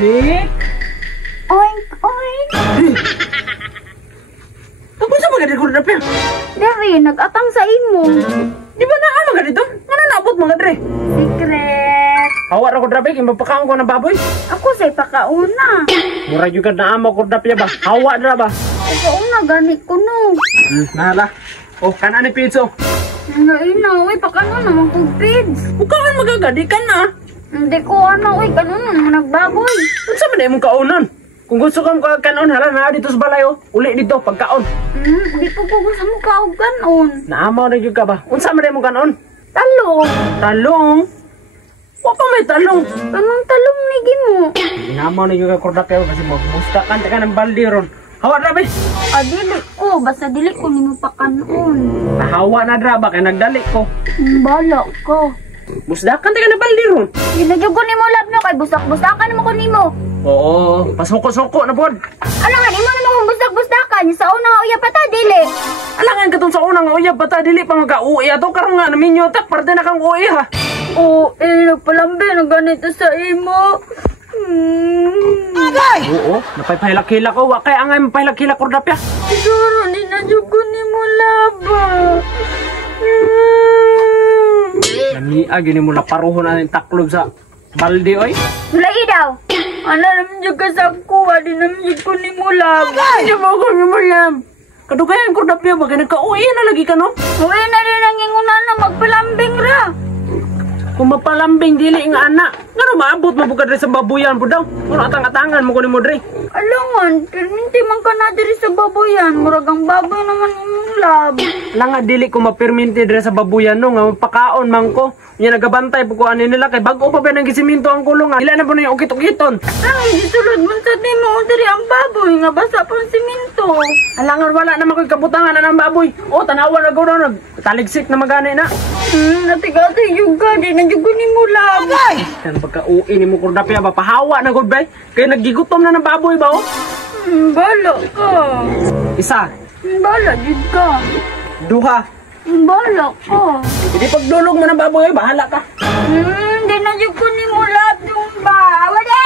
Dik. Oink, oink. Ako sa mga diri kordapya. Dari, nag-atang sa imo. Di ba naa mga dito? Nga naabot mga diri? Secret. Hawa ra kordapya kay mapakaon ko ng baboy. Ako sa'y pakauna. Mura juga na amo kordapya ba? Hawa ra ba? Pakauna, ganit ko no. Nahala. Oh, kanani pizzo. Ina, uy, pakano naman kong pids. Bukaan magagadi ka na. Hindi ko ano, uy, kanon naman nagbaboy. Unsa man imong kaunon? Kung gusto kang kanon hala na dito sa balay oh. Uli dito pagkaon. Di po ko gusto mo kaog ganon. Naamaw na gyud ka ba? Unsa man imong kanon? Talong. Talong. Wa pa may talong. Kanong talong ni Gimo? Naamaw na gyud ka kordapya kasi magbusta kan ka ng balde ron. Hawa ra ba? Dili ko, basta dili ko nimo pakanon. Nahawa na dra ba kay nagdali ko. Bala ko. Busdakan ka ng balde ron. Ginajugo nimo lab no kay busak-busakan mo ko nimo. Oo, pasuko-suko na pod. Alangan imo naman kung busak-busakan sa una nga uya pa ta dili. Alangan ka tong sa unang uyab bata dili pa magka-uwi ato karon nga naminyo tak parte na kang uwi ha. Nagpalambi na ganito sa imo. Oo, napaypahilak-hilak ko. Wa kay angay mapahilak-hilak kordapya. Siguro ni najugo nimo laba. Namiag gini mo laparuhon na ng taklob sa balde oy. Mulai daw. Ano naman yung kasako, di naman yung kunimulab. Hindi mo ko numulam. Kadugayan kordapya ba kay nagka-uwi na lagi ka no? Uwi na rin ang ingunan na magpalambing ra. Kung mapalambing dili nga anak. Ngano maabot mabukad rin sa babuyan po daw. Kung atang-atangan mo ko ni mo dre. Alangan, perminti man ka na diri sa baboyan. Muragang baboy naman umulab. Lang nga dili ko mapirminti dre sa babuyan no. Nga mapakaon man ko. Yan nagabantay po ko ano nila. Kay bago pa ba ng gisiminto ang kulong nga. Ila na po na yung ukit-ukiton. Ay, gisulod man sa di mo diri ang baboy. Nga basa pang siminto. Alangan wala naman ko'y kabutangan na ng baboy. O, tanawa na ko na. Taligsik na magani na. Natigati yung ka. Di na yung kunimulab. Yan pagka-uwi ni mo kordapya ba. Pahawa na good bay. Kaya nagigutom na ng baboy ba o? Bala ka. Isa. Bala, jud ka. Duha. Bala ka. Hindi pagdulog mo ng baboy, bahala ka. Di na yung kunimulab yung ba. Wala!